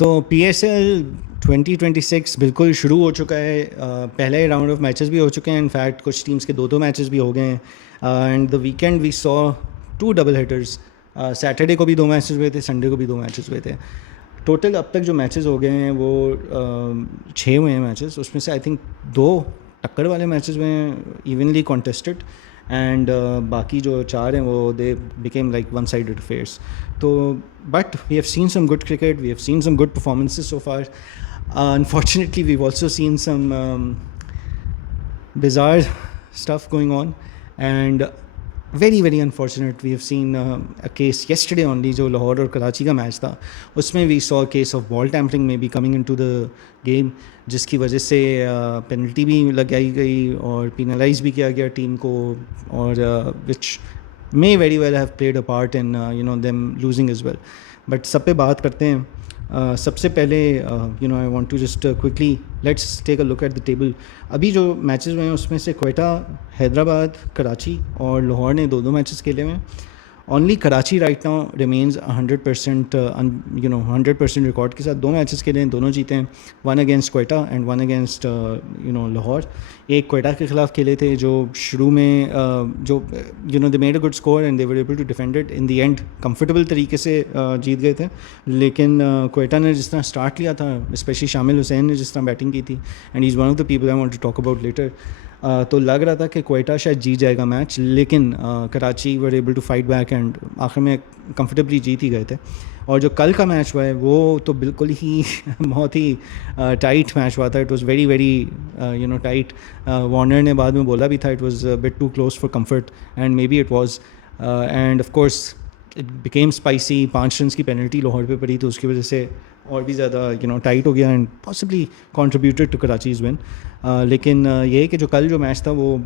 تو پی S L 2026 بالکل شروع ہو چکا ہے. پہلے راؤنڈ آف میچز بھی ہو چکے ہیں. انفیکٹ کچھ ٹیمز کے دو میچز بھی ہو گئے ہیں. And the weekend we saw 2 double headers. Saturday کو بھی 2 میچز ہوئے تھے, سنڈے کو بھی 2 میچز ہوئے تھے. ٹوٹل اب تک جو میچز ہو گئے ہیں وہ 6 ہوئے ہیں میچز. اس میں سے آئی تھنک 2 ٹکر والے میچز ہوئے ہیں, ایونلی کانٹیسٹڈ. اینڈ باقی جو 4 ہیں وہ they became like one sided affairs. تو but we have seen some good cricket, we have seen some good performances so far. Unfortunately, we've also seen some bizarre stuff going on, and very, very unfortunate. We have seen a case yesterday only, جو لاہور اور کراچی کا match تھا. اس میں we saw a case of ball tampering maybe coming into the game, جس کی وجہ سے penalty بھی لگائی گئی اور پینلائز بھی کیا گیا ٹیم کو, اور which may very well have played a part in them losing as well. But سب پہ بات کرتے ہیں. سب سے پہلے I want to just quickly let's take a look at the table. ابھی جو میچز ہوئے ہیں اس میں سے کوئٹہ, حیدرآباد, کراچی اور لاہور نے 2 میچز کھیلے ہوئے ہیں. Only Karachi right now remains 100% 100% record کے ساتھ 2 میچز کھیلے ہیں, دونوں جیتے ہیں. 1 against Quetta and 1 against Lahore. ایک کوئٹہ کے خلاف کھیلے تھے جو شروع میں جو they made a good score and they were able to defend it. In the end comfortable طریقے سے جیت گئے تھے. لیکن کوئٹہ نے جس طرح اسٹارٹ لیا تھا, اسپیشلی شامل حسین نے جس طرح بیٹنگ کی تھی, and he is one of the people I want to talk about later, تو لگ رہا تھا کہ کوئٹہ شاید جیت جائے گا میچ, لیکن Karachi were able to fight back and آخر میں کمفرٹیبلی جیت ہی گئے تھے. اور جو کل کا میچ ہوا ہے وہ تو بالکل ہی بہت ہی ٹائٹ میچ ہوا تھا. It was very very tight. Warner نے بعد میں بولا بھی تھا it was but too close for comfort, and maybe it was. And of course it became spicy. 5 runs کی پینلٹی لاہور پہ پڑی تو اس کی وجہ سے اور بھی زیادہ ٹائٹ ہو گیا and possibly contributed to Karachi's win. لیکن یہ کہ جو کل جو میچ تھا وہ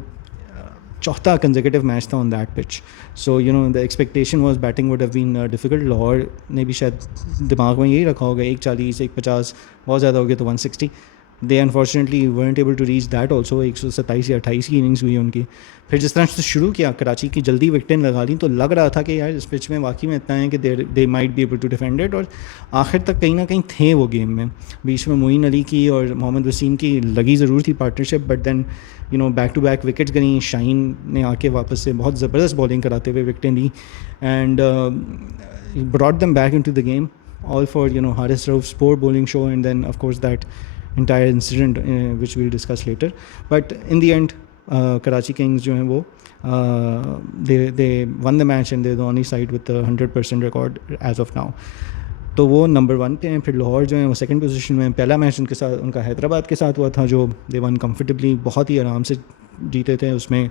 4تھا کنزیکٹیو میچ تھا on that pitch. So the expectation was batting would have been difficult. Lahore نے بھی شاید دماغ میں یہی رکھا ہوگا 140 150 بہت زیادہ ہو گیا تو 160. They unfortunately weren't able to reach that also. 127 یا 28 کی اننگس ہوئی ان کی. پھر جس طرح سے شروع کیا کراچی کی, جلدی وکٹیں لگا لیں تو لگ رہا تھا کہ یار اس پچ میں واقعی میں اتنا ہے کہ they might be able to defend it. اور آخر تک کہیں نہ کہیں تھے وہ گیم میں. بیچ میں معین علی کی اور محمد وسیم کی لگی ضرور تھی partnership, but then back to back wickets گئیں. شاہین نے آ کے واپس سے بہت زبردست بالنگ کراتے ہوئے وکٹیں لی and brought them back into the game, all for Haris Rauf's poor bowling show, and then of course that entire incident which we'll discuss later. But in the end Karachi Kings جو ہیں وہ they won the match and they're the only side with the 100% record as of now. تو وہ number 1 پہ ہیں. پھر لاہور جو ہیں وہ 2nd پوزیشن میں. پہلا میچ ان کے ساتھ ان کا حیدرآباد کے ساتھ ہوا تھا جو they won comfortably, بہت ہی آرام سے جیتے تھے. اس میں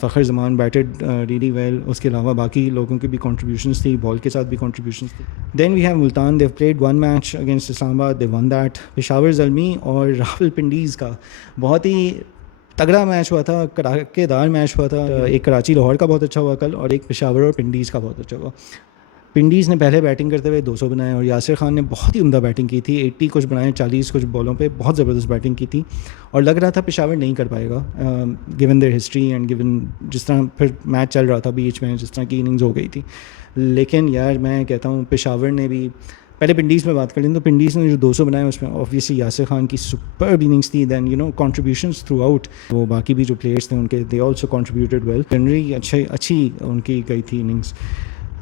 فخر زمان بیٹڈ ریلی ویل. اس کے علاوہ باقی لوگوں کی بھی کنٹریبیوشنس تھی, بال کے ساتھ بھی کنٹریبیوشنس تھی. Then we have Multan, they played 1 match against Islamabad, they won that. Peshawar Zalmi اور راول پنڈیز کا بہت ہی تگڑا میچ ہوا تھا, کڑاکے دار میچ ہوا تھا. ایک کراچی لاہور کا بہت اچھا ہوا کل, اور ایک پشاور اور پنڈیز کا بہت اچھا ہوا. پنڈیز نے پہلے بیٹنگ کرتے ہوئے 200 بنائے اور یاسر خان نے بہت ہی عمدہ بیٹنگ کی تھی. 80 کچھ بنائے 40 کچھ بالوں پہ, بہت زبردست بیٹنگ کی تھی. اور لگ رہا تھا پشاور نہیں کر پائے گا given their history and given جس طرح پھر میچ چل رہا تھا بیچ میں, جس طرح کی اننگز ہو گئی تھی. لیکن یار میں کہتا ہوں پشاور نے بھی, پہلے پنڈیز میں بات کر لیں تو پنڈیز نے جو 200 بنائے اس میں آبویسلی یاسر خان کی سپرب اننگس تھی. Then contributions throughout. وہ باقی بھی جو پلیئرس تھے ان کے they also contributed well. Generally اچھی ان کی گئی تھی اننگس.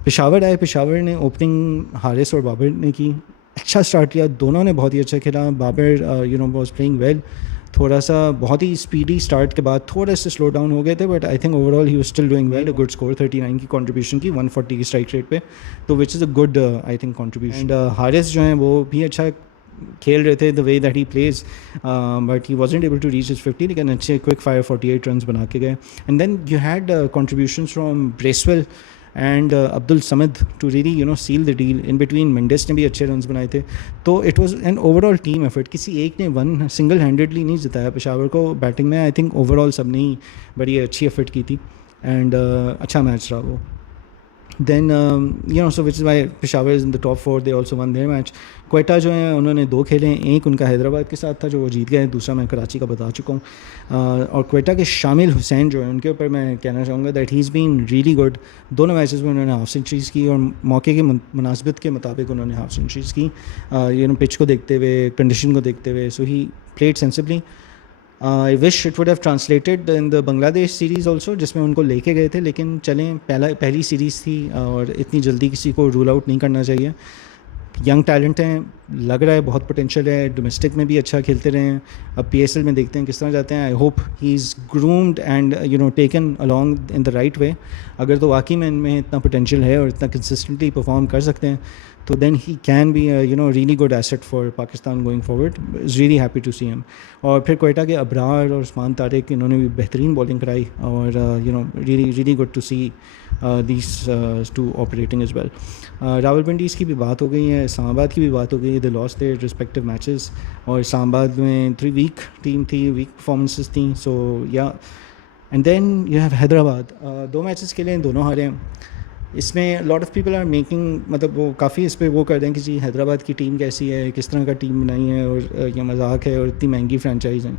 پشاور آئے, پشاور نے اوپننگ حارث اور بابر نے کی, اچھا اسٹارٹ کیا. دونوں نے بہت ہی اچھا کھیلا. Babar was playing well. تھوڑا سا بہت ہی اسپیڈی اسٹارٹ کے بعد تھوڑے سے سلو ڈاؤن ہو گئے تھے, but I think overall he was still doing well. A good score 39 کی کنٹریبیوشن کی 140 کی اسٹرائک ریٹ پہ, تو which is a good I think contribution. And Haris جو ہیں وہ بھی اچھا کھیل رہے تھے, the way that he plays, but he wasn't able to reach his 50, لیکن اچھے کوئک فائر 48 رنس بنا کے گئے. And then you had contributions from Bracewell and Abdul Samad to really seal the deal. In between Mendis نے بھی اچھے رنس بنائے تھے. تو it was an overall team effort. کسی ایک نے سنگل ہینڈیڈلی نہیں جتایا پشاور کو بیٹنگ میں. آئی تھنک اوور آل سب نے ہی بڑی اچھی ایفرٹ کی تھی اینڈ اچھا میچ رہا وہ. Then so which is why Peshawar is in the top 4. They also won their match. Quetta جو ہیں انہوں نے 2 کھیلے ہیں, ایک ان کا حیدرآباد کے ساتھ تھا جو وہ جیت گئے, دوسرا میں کراچی کا بتا چکا ہوں. اور کوئٹہ کے شامل حسین جو ہیں ان کے اوپر میں کہنا چاہوں گا that he is been really good. دونوں میچز میں انہوں نے ہاف سینچریز کی اور موقع کی مناسبت کے مطابق انہوں نے ہاف سینچریز کی, پچ کو دیکھتے ہوئے, کنڈیشن کو دیکھتے ہوئے. So he played sensibly. I wish it would have translated in the Bangladesh series also, جس میں ان کو لے کے گئے تھے, لیکن چلیں پہلی سیریز تھی اور اتنی جلدی کسی کو رول آؤٹ نہیں کرنا چاہیے. ینگ ٹیلنٹ ہیں, لگ رہا ہے بہت پوٹینشیل ہے, ڈومیسٹک میں بھی اچھا کھیلتے رہے ہیں, اب پی ایس ایل میں دیکھتے ہیں کس طرح جاتے ہیں. I hope he is groomed and taken along in the right way. اگر تو واقعی میں ان میں اتنا پوٹینشیل ہے اور اتنا کنسسٹنٹلی پرفارم کر سکتے ہیں تو then he can be really good asset for Pakistan going forward. Is really happy to see him. اور پھر کوئٹہ کے ابرار اور عثمان طارق, انہوں نے بھی بہترین بالنگ کرائی اور really good to see these two operating as well. Rawalpindiz کی بھی بات ہو گئی ہے, اسلام آباد کی بھی بات ہو گئی ہے. دے لاس دیئر رسپیکٹیو میچز, اور اسلام آباد میں 3 ویک ٹیم تھی, ویک پرفارمنسز تھیں. So yeah and then you have Hyderabad, 2 matches کھیلے ہیں, دونوں ہارے ہیں. اس میں lot of people are making, مطلب وہ کافی اس پہ وہ کر دیں کہ جی حیدرآباد کی ٹیم کیسی ہے, کس طرح کا ٹیم بنائی ہے, اور یہ مذاق ہے اور اتنی مہنگی فرینچائز ہیں.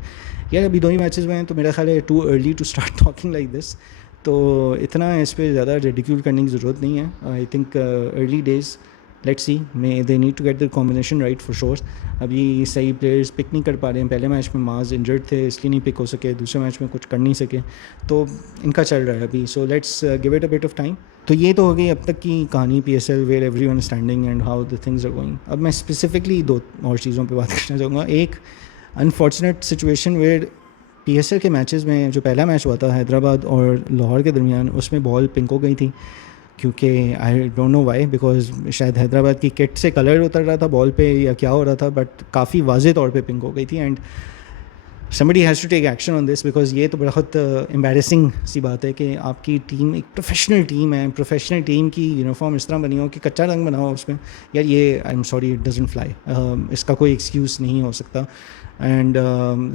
یار ابھی 2 ہی میچز میں ہیں تو میرا خیال ہے too early to start talking like this. تو اتنا اس پہ زیادہ ریڈیکیول کرنے کی ضرورت نہیں ہے. I think early days, let's see, may they need to get the combination right for sure. ابھی صحیح پلیئرز پک نہیں کر پا رہے ہیں. پہلے میچ میں ماز انجرڈ تھے اس لیے نہیں پک ہو سکے, دوسرے میچ میں کچھ کر نہیں سکے, تو ان کا چل رہا ہے ابھی. So let's give it a bit of time. تو یہ تو ہو گئی اب تک کی کہانی P S L where everyone standing and how the things are going. اب میں اسپیسیفکلی 2 اور چیزوں پہ بات کرنا چاہوں گا. ایک unfortunate situation where P S L کے میچز میں جو پہلا میچ ہوا تھا حیدرآباد اور لاہور کے درمیان, اس میں بال پنک ہو گئی تھی, کیونکہ I don't know why, because شاید حیدرآباد کی کٹ سے کلر اتر رہا تھا بال پہ یا کیا ہو رہا تھا, بٹ کافی واضح طور پہ پنک ہو گئی تھی. And somebody has to take action on this, because یہ تو بہت امبیرسنگ سی بات ہے کہ آپ کی ٹیم ایک پروفیشنل ٹیم ہے, پروفیشنل ٹیم کی یونیفارم اس طرح بنی ہو کہ کچا رنگ بنا ہو اس میں. یار یہ I am sorry it doesn't fly, اس کا کوئی ایکسکیوز نہیں ہو سکتا, and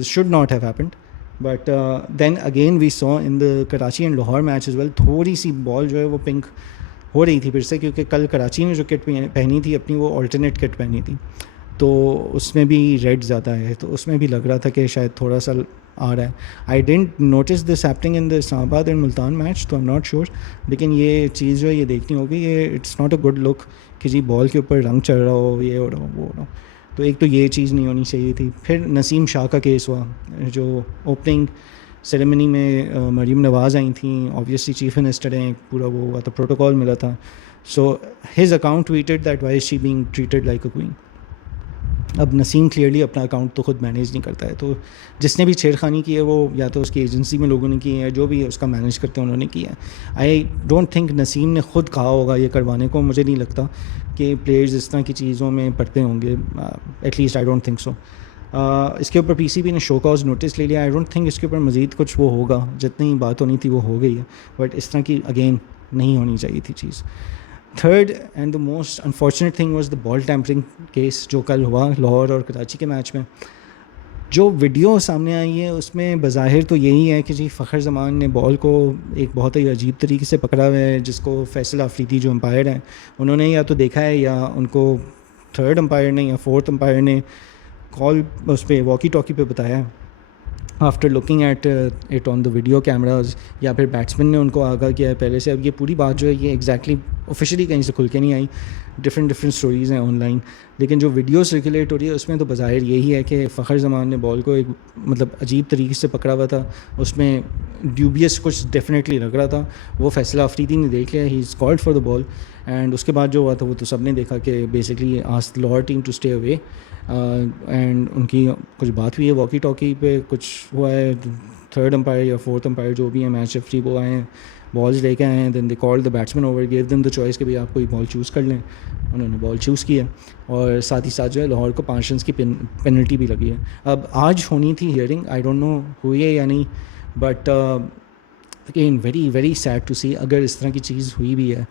should not have happened. But then again we saw in the Karachi and Lahore match as well, تھوڑی سی بال جو ہے وہ پنک ہو رہی تھی پھر سے, کیونکہ کل کراچی نے جو کٹ پہنی تھی اپنی, وہ آلٹرنیٹ کٹ پہنی تھی, تو اس میں بھی ریڈ زیادہ ہے, تو اس میں بھی لگ رہا تھا کہ شاید تھوڑا سا آ رہا ہے. I didn't notice this happening in the Islamabad and Multan match, تو آئی ایم ناٹ شیور, لیکن یہ چیز جو ہے یہ دیکھنی ہوگی. یہ it's not a good look کہ جی بال کے اوپر رنگ چڑھ رہا ہو, یہ ہو رہا ہو, وہ ہو رہا ہو. تو ایک تو یہ چیز نہیں ہونی چاہیے تھی. پھر نسیم شاہ کا کیس ہوا, جو اوپننگ سیریمنی میں مریم نواز آئی تھیں, آبویسلی چیف منسٹر ہیں, پورا وہ ہوا تھا, پروٹوکول ملا تھا. So his account tweeted that why is she being treated like a queen. اب نسیم کلیئرلی اپنا اکاؤنٹ تو خود مینیج نہیں کرتا ہے, تو جس نے بھی چھیڑخانی کی ہے وہ یا تو اس کی ایجنسی میں لوگوں نے کی ہے, جو بھی اس کا مینیج کرتے ہیں انہوں نے کی ہے. آئی ڈونٹ تھنک نسیم نے خود کہا ہوگا یہ کروانے کو, مجھے نہیں لگتا کہ پلیئرز اس طرح کی چیزوں میں پڑتے ہوں گے, at least I don't think so. اس کے اوپر پی سی بی نے شو کاز نوٹس لے لیا. آئی ڈونٹ تھنک اس کے اوپر مزید کچھ وہ ہوگا, جتنی بات ہونی تھی وہ ہو گئی ہے, بٹ اس طرح کی اگین نہیں ہونی چاہیے تھی چیز. Third and the most unfortunate thing was the ball tampering case جو کل ہوا لاہور اور کراچی کے میچ میں. جو ویڈیو سامنے آئی ہے اس میں بظاہر تو یہی ہے کہ جی فخر زمان نے بال کو ایک بہت ہی عجیب طریقے سے پکڑا ہوا ہے, جس کو فیصل آفریدی جو امپائر ہیں انہوں نے یا تو دیکھا ہے یا ان کو تھرڈ امپائر نے یا فورتھ امپائر نے کال اس پہ واکی ٹاکی پہ بتایا ہے after looking at it on the video cameras, یا پھر بیٹسمین نے ان کو آگاہ کیا ہے پہلے سے. اب یہ پوری بات جو ہے یہ ایگزیکٹلی آفیشلی کہیں سے کھل کے نہیں آئی, ڈفرینٹ اسٹوریز ہیں آن لائن, لیکن جو ویڈیو سرکولیٹ ہو رہی ہے اس میں تو بظاہر یہی ہے کہ فخر زمان نے بال کو ایک مطلب عجیب طریقے سے پکڑا ہوا تھا, اس میں ڈیوبیس کچھ ڈیفینیٹلی لگ رہا تھا. وہ فیصل آفریدی نے دیکھ لیا, he is called for the ball, and اس کے بعد جو ہوا تھا وہ تو سب نے دیکھا کہ basically ask Lahore team to stay away, and ان کی کچھ بات ہوئی ہے واکی ٹاکی پہ, کچھ ہوا ہے, تھرڈ امپائر یا فورتھ امپائر جو بھی ہیں میچ ریفری وہ آئے ہیں, بالز لے کے آئے ہیں, then they call the batsman over, gave them the choice کہ بھائی آپ کوئی بال چوز کر لیں. انہوں نے بال چوز کیا, اور ساتھ ہی ساتھ جو ہے لاہور کو 5 رنس کی پینلٹی بھی لگی ہے. اب آج ہونی تھی ہیئرنگ, آئی ڈونٹ نو ہوئی ہے یا نہیں, but again very very sad to see اگر اس طرح کی چیز ہوئی بھی ہے.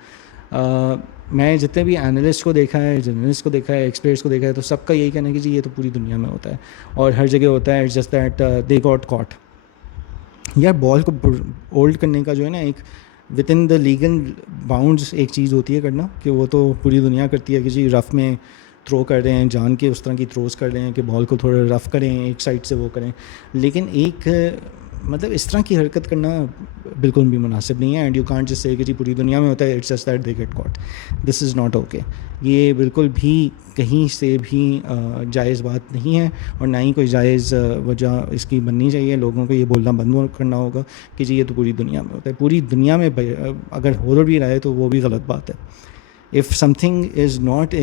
میں جتنے بھی اینالسٹ کو دیکھا ہے, جرنلسٹ کو دیکھا ہے, ایکسپرٹس کو دیکھا ہے, تو سب کا یہی کہنا ہے کہ جی یہ تو پوری دنیا میں ہوتا ہے اور ہر جگہ ہوتا ہے, it's just that they got caught. یار بال کو ہولڈ کرنے کا جو ہے نا ایک with in the legal bounds ایک چیز ہوتی ہے کرنا کہ وہ تو پوری دنیا کرتی ہے کہ جی رف میں تھرو کر رہے ہیں، جان کے اس طرح کی تھروز کر رہے ہیں کہ بال کو تھوڑا رف کریں، ایک سائڈ سے وہ کریں، لیکن ایک مطلب اس طرح کی حرکت کرنا بالکل بھی مناسب نہیں ہے. And you can't just say کہ جی پوری دنیا میں ہوتا ہے، it's just that they get caught. This is not okay. یہ بالکل بھی کہیں سے بھی جائز بات نہیں ہے، اور نہ ہی کوئی جائز وجہ اس کی بننی چاہیے. لوگوں کو یہ بولنا بند کرنا ہوگا کہ جی یہ تو پوری دنیا میں ہوتا ہے. پوری دنیا میں اگر ہو بھی رہا ہے تو وہ بھی غلط بات ہے. If some thing is not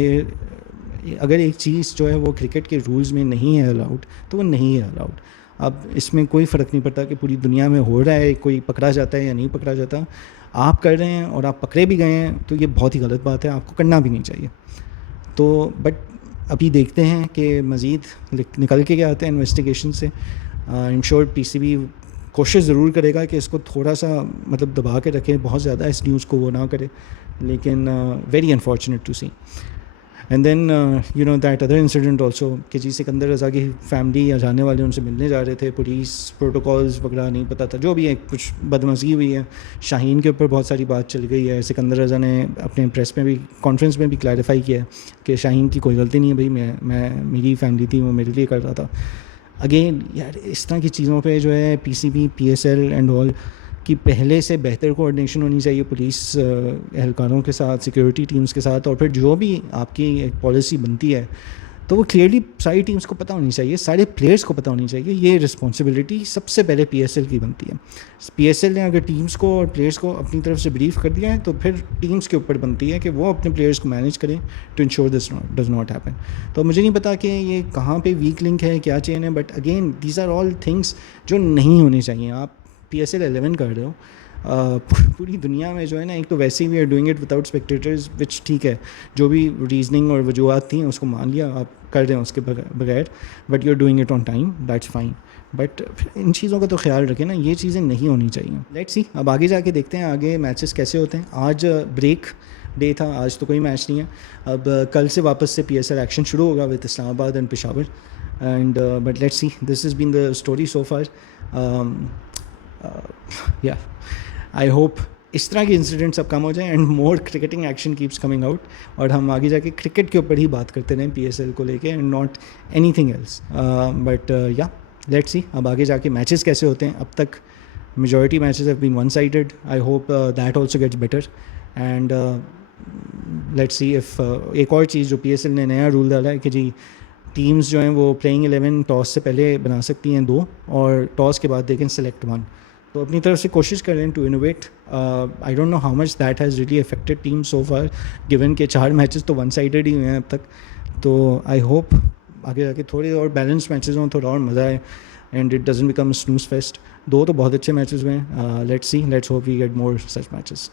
اگر ایک چیز جو ہے وہ کرکٹ کے رولز میں نہیں ہے الاؤڈ تو وہ نہیں ہے الاؤڈ. اب اس میں کوئی فرق نہیں پڑتا کہ پوری دنیا میں ہو رہا ہے، کوئی پکڑا جاتا ہے یا نہیں پکڑا جاتا. آپ کر رہے ہیں اور آپ پکڑے بھی گئے ہیں تو یہ بہت ہی غلط بات ہے، آپ کو کرنا بھی نہیں چاہیے. تو بٹ ابھی دیکھتے ہیں کہ مزید نکل کے کیا آتا ہے انویسٹیگیشن سے. I'm sure P C B کوشش ضرور کرے گا کہ اس کو تھوڑا سا مطلب دبا کے رکھے، بہت زیادہ اس نیوز کو وہ نہ کرے، لیکن very unfortunate to see. And then you know that other incident also کہ جی سکندر رضا کی فیملی یا جانے والے ان سے ملنے جا رہے تھے، پولیس پروٹوکالز وغیرہ نہیں پتہ تھا، جو بھی ہے کچھ بدمزگی ہوئی ہے. شاہین کے اوپر بہت ساری بات چل گئی ہے. سکندر رضا نے اپنے پریس میں بھی کانفرنس میں بھی کلیریفائی کیا ہے کہ شاہین کی کوئی غلطی نہیں ہے بھائی، میں میری فیملی تھی، وہ میرے لیے کر رہا تھا. اگین یار اس طرح کی چیزوں پہ جو ہے P C B P S L and all کی پہلے سے بہتر کوآرڈینیشن ہونی چاہیے پولیس اہلکاروں کے ساتھ، سیکورٹی ٹیمز کے ساتھ. اور پھر جو بھی آپ کی ایک پالیسی بنتی ہے تو وہ کلیئرلی ساری ٹیمز کو پتہ ہونی چاہیے، سارے پلیئرس کو پتہ ہونی چاہیے. یہ رسپانسبلٹی سب سے پہلے پی ایس ایل کی بنتی ہے. پی ایس ایل نے اگر ٹیمز کو اور پلیئرس کو اپنی طرف سے بریف کر دیا ہے تو پھر ٹیمز کے اوپر بنتی ہے کہ وہ اپنے پلیئرس کو مینیج کریں to ensure this does not happen. تو مجھے نہیں پتا کہ یہ کہاں پہ ویک لنک ہے، کیا چین ہے، but again these are all things جو نہیں ہونی چاہیے. آپ پی ایس ایل 11 کر رہے ہو پوری دنیا میں جو ہے نا، ایک تو ویسے ہی we are doing it without spectators which ٹھیک ہے، جو بھی ریزننگ اور وجوہات تھیں اس کو مان لیا، آپ کر رہے ہیں اس کے بغیر، but you are doing it on time, that's fine. But ان چیزوں کا تو خیال رکھیں نا، یہ چیزیں نہیں ہونی چاہیے. لیٹس سی اب آگے جا کے دیکھتے ہیں آگے میچز کیسے ہوتے ہیں. آج بریک ڈے تھا، آج تو کوئی میچ نہیں ہے. اب کل سے واپس سے پی ایس ایل ایکشن شروع ہوگا وتھ اسلام آباد and Peshawar. And but let's see, this his been the story so for. یا آئی ہوپ اس طرح کے انسیڈنٹس اب کم ہو جائیں and more cricketing action keeps coming out, اور ہم آگے جا کے کرکٹ کے اوپر ہی بات کرتے رہیں پی ایس ایل کو لے کے، and not anything else. But yeah let's see اب آگے جا کے میچز کیسے ہوتے ہیں. اب تک majority matches have been one sided. I hope that also gets better. And let's see if ایک اور چیز جو پی ایس ایل نے نیا رول ڈالا ہے کہ جی ٹیمز جو ہیں وہ پلینگ 11 ٹاس سے پہلے بنا سکتی ہیں 2، اور ٹاس کے بعد دے کین سلیکٹ 1. تو اپنی طرف سے کوشش کریں to innovate. I don't know how much that has really affected team so far, given کہ 4 میچز تو ون سائڈڈ ہی ہوئے ہیں اب تک. تو آئی ہوپ آگے جا کے تھوڑے اور بیلنس میچز ہوں، تھوڑا اور مزہ آئے، and it doesn't become snooze fest. 2 تو بہت اچھے میچز ہوئے ہیں. Let's see, let's hope we get more such matches.